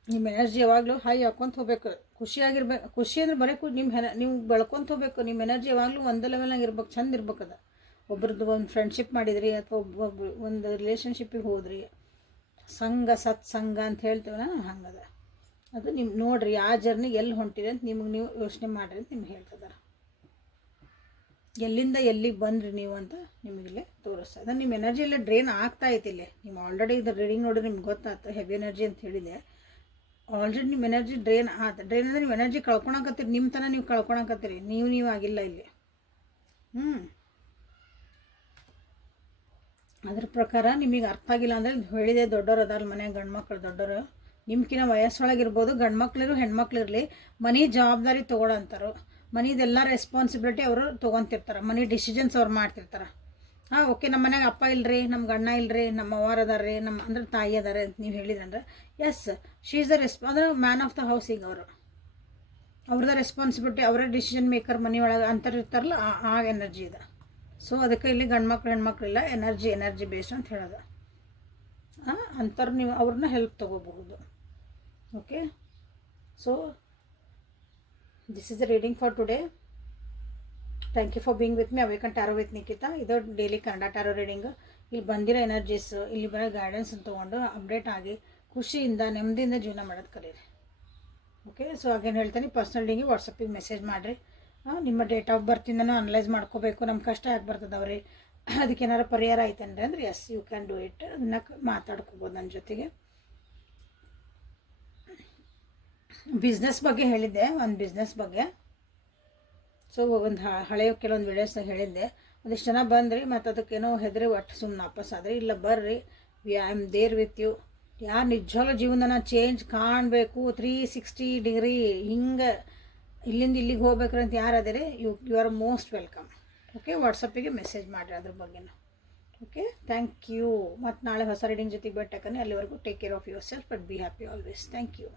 ನಿಮ್ಮ ಎನರ್ಜಿ ಯಾವಾಗಲೂ ಹೈ ಹಾಕ್ಕೊಂತ ಹೋಗ್ಬೇಕು. ಖುಷಿಯಾಗಿರ್ಬೇಕು ಖುಷಿ ಅಂದ್ರೆ ಬರೀ ಖು ನಿಮ್ಮ ಹೆನ ನೀವು ಬೆಳ್ಕೊಂತ ಹೋಗ್ಬೇಕು. ನಿಮ್ಮ ಎನರ್ಜಿ ಯಾವಾಗಲೂ ಒಂದು ಲೆವೆಲ್ನಾಗ ಇರ್ಬೇಕು, ಚಂದ ಇರ್ಬೇಕು ಅದು. ಒಬ್ರದ್ದು ಒಂದು ಫ್ರೆಂಡ್ಶಿಪ್ ಮಾಡಿದ್ರಿ ಅಥವಾ ಒಬ್ಬ ಒಂದು ರಿಲೇಷನ್ಶಿಪ್ಪಿಗೆ ಹೋದ್ರಿ. ಸಂಘ ಸತ್ಸಂಗ ಅಂತ ಹೇಳ್ತೀವಲ್ಲ, ಹಂಗದ. ಅದು ನಿಮ್ಮ ನೋಡ್ರಿ, ಆ ಜರ್ನಿ ಎಲ್ಲಿ ಹೊಂಟಿರಿ ಅಂತ ನಿಮಗೆ ನೀವು ಯೋಚನೆ ಮಾಡ್ರಿ ಅಂತ ನಿಮ್ಗೆ ಹೇಳ್ತಿದ್ದಾರೆ ಎಲ್ಲಿಂದ ಎಲ್ಲಿಗೆ ಬಂದ್ರಿ ನೀವು ಅಂತ ನಿಮಗಿಲ್ಲೇ ತೋರಿಸ್ತಾ ಅದು ನಿಮ್ಮ ಎನರ್ಜಿ ಎಲ್ಲ ಡ್ರೈನ್ ಆಗ್ತಾ ಇಲ್ಲಿ. ನೀವು ಆಲ್ರೆಡಿ ಇದು ರೀಡಿಂಗ್ ನೋಡಿದ್ರೆ ನಿಮ್ಗೆ ಗೊತ್ತಾಯ್ತು ಹೆವಿ ಎನರ್ಜಿ ಅಂತ ಹೇಳಿದೆ. ಆಲ್ರೆಡಿ ನಿಮ್ಮ ಎನರ್ಜಿ ಡ್ರೈನ್ ಆತ. ಡ್ರೈನ್ ಅಂದರೆ ನೀವು ಎನರ್ಜಿ ಕಳ್ಕೊಳಕತ್ತೀರಿ ನಿಮ್ಮ ತನ ನೀವು ಕಳ್ಕೊಳಕತ್ತೀರಿ. ನೀವು ನೀವು ಆಗಿಲ್ಲ ಇಲ್ಲಿ. ಹ್ಞೂ ಅದ್ರ ಪ್ರಕಾರ ನಿಮಗೆ ಅರ್ಥ ಆಗಿಲ್ಲ ಅಂದರೆ ಹೇಳಿದೆ ದೊಡ್ಡವ್ರು ಅದಾರ ಮನ್ಯಾಗ ಗಂಡು ಮಕ್ಳು ದೊಡ್ಡವರು ನಿಮ್ಕಿನ ವಯಸ್ಸೊಳಗಿರ್ಬೋದು, ಗಂಡು ಮಕ್ಳಿರು ಹೆಣ್ಮಕ್ಳು ಇರಲಿ ಮನೆ ಜವಾಬ್ದಾರಿ ತೊಗೊಳಂತಾರು. ಮನಿದೆಲ್ಲ ರೆಸ್ಪಾನ್ಸಿಬಿಲಿಟಿ ಅವರು ತೊಗೊತಿರ್ತಾರೆ, ಮನೆ ಡಿಸಿಷನ್ಸ್ ಅವ್ರು ಮಾಡ್ತಿರ್ತಾರೆ. ಹಾಂ, ಓಕೆ ನಮ್ಮ ಮನ್ಯಾಗ ಅಪ್ಪ ಇಲ್ರಿ ನಮ್ಮ ಗಂಡ ಇಲ್ರಿ ನಮ್ಮ ಅವ್ವಾರ ಅದಾರ ರೀ ನಮ್ಮ ಅಂದ್ರೆ ತಾಯಿ ಅದಾರೆ ಅಂತ ನೀವು ಹೇಳಿದ್ರಂದ್ರೆ ಎಸ್ ಶೀ ಇಸ್ ದ ರೆಸ್ಪ ಅಂದ್ರೆ ಮ್ಯಾನ್ ಆಫ್ ದ ಹೌಸ್ ಈಗ ಅವರು. ಅವ್ರದ್ದು ರೆಸ್ಪಾನ್ಸಿಬಿಲಿಟಿ ಅವರೇ ಡಿಸಿಷನ್ ಮೇಕರ್ ಮನೆ ಒಳಗೆ ಅಂತರ್ ಇರ್ತಾರಲ್ಲ, ಆ- ಆ ಎನರ್ಜಿ ಇದೆ ಸೊ ಅದಕ್ಕೆ ಇಲ್ಲಿ ಗಂಡು ಮಕ್ಳು ಹೆಣ್ಮಕ್ಳು ಇಲ್ಲ ಎನರ್ಜಿ ಎನರ್ಜಿ ಬೇಸ್ ಅಂತ ಹೇಳೋದು. ಅಂಥವ್ರು ನೀವು ಅವ್ರನ್ನ ಹೆಲ್ಪ್ ತೊಗೋಬಹುದು. Okay so this is the reading for today thank you for being with me awaken tarot with Nikhita ಇದು ಡೈಲಿ ಕನ್ನಡ ಟ್ಯಾರೋ ರೀಡಿಂಗ್ ಇಲ್ಲಿ ಬಂದಿರೋ ಎನರ್ಜೀಸ್ ಇಲ್ಲಿ ಬರೋ ಗೈಡೆನ್ಸ್ ತೊಗೊಂಡು ಅಪ್ಡೇಟ್ ಆಗಿ ಖುಷಿಯಿಂದ, ನೆಮ್ಮದಿಯಿಂದ ಜೀವನ ಮಾಡೋದು ಕಲೀರಿ. ಓಕೆ ಸೊ ಹಾಗೇನು ಹೇಳ್ತೀನಿ ಪರ್ಸ್ನಲ್ ಡಿಂಗಿ ವಾಟ್ಸಪ್ಪಿಗೆ ಮೆಸೇಜ್ ಮಾಡಿರಿ. ನಿಮ್ಮ ಡೇಟ್ ಆಫ್ ಬರ್ತಿಂದನೂ ಅನಲೈಸ್ ಮಾಡ್ಕೋಬೇಕು ನಮ್ಮ ಕಷ್ಟ ಯಾಕೆ ಬರ್ತದವ್ರಿ? ಅದಕ್ಕೆ ಏನಾರು ಪರಿಹಾರ ಐತೇನ್ರಿ ಅಂದ್ರೆ yes you can do it ಅದನ್ನ ಮಾತಾಡ್ಕೋಬೋದು ನನ್ನ ಜೊತೆಗೆ. ಬಿಸ್ನೆಸ್ ಬಗ್ಗೆ ಹೇಳಿದ್ದೆ, ಒಂದು ಬಿಸ್ನೆಸ್ ಬಗ್ಗೆ. ಸೊ ಒಂದು ಹಳೆಯ ಕೆಲವೊಂದು ವೀಡಿಯೋಸ್ನ ಹೇಳಿದ್ದೆ. ಒಂದಿಷ್ಟು ಜನ ಬಂದ್ರಿ, ಮತ್ತು ಅದಕ್ಕೇನೋ ಹೆದರಿ ಒಟ್ಟು ಸುಮ್ಮನೆ ವಾಪಸ್ ಆದ್ರಿ. ಇಲ್ಲ, ಬರ್ರಿ. We I am there with you ಯಾರು ನಿಜವಾಗ್ಲೂ ಜೀವನನ ಚೇಂಜ್ ಕಾಣಬೇಕು. ತ್ರೀ ಸಿಕ್ಸ್ಟಿ ಡಿಗ್ರಿ ಹಿಂಗೆ ಇಲ್ಲಿಂದ ಇಲ್ಲಿಗೆ ಹೋಗ್ಬೇಕಂತ ಅಂತ ಯಾರು ಅದಿರಿ you you are most welcome okay ವಾಟ್ಸಪ್ಪಿಗೆ message ಮಾಡಿರಿ ಅದ್ರ ಬಗ್ಗೆನೂ. ಓಕೆ ಥ್ಯಾಂಕ್ ಯು ಮತ್ತು ನಾಳೆ ಹೊಸ ರೀಡಿಂಗ್ ಜೊತೆಗೆ ಬೆಟ್ಟಕ್ಕೆ ಅಲ್ಲಿವರೆಗೂ take care of yourself but be happy always thank you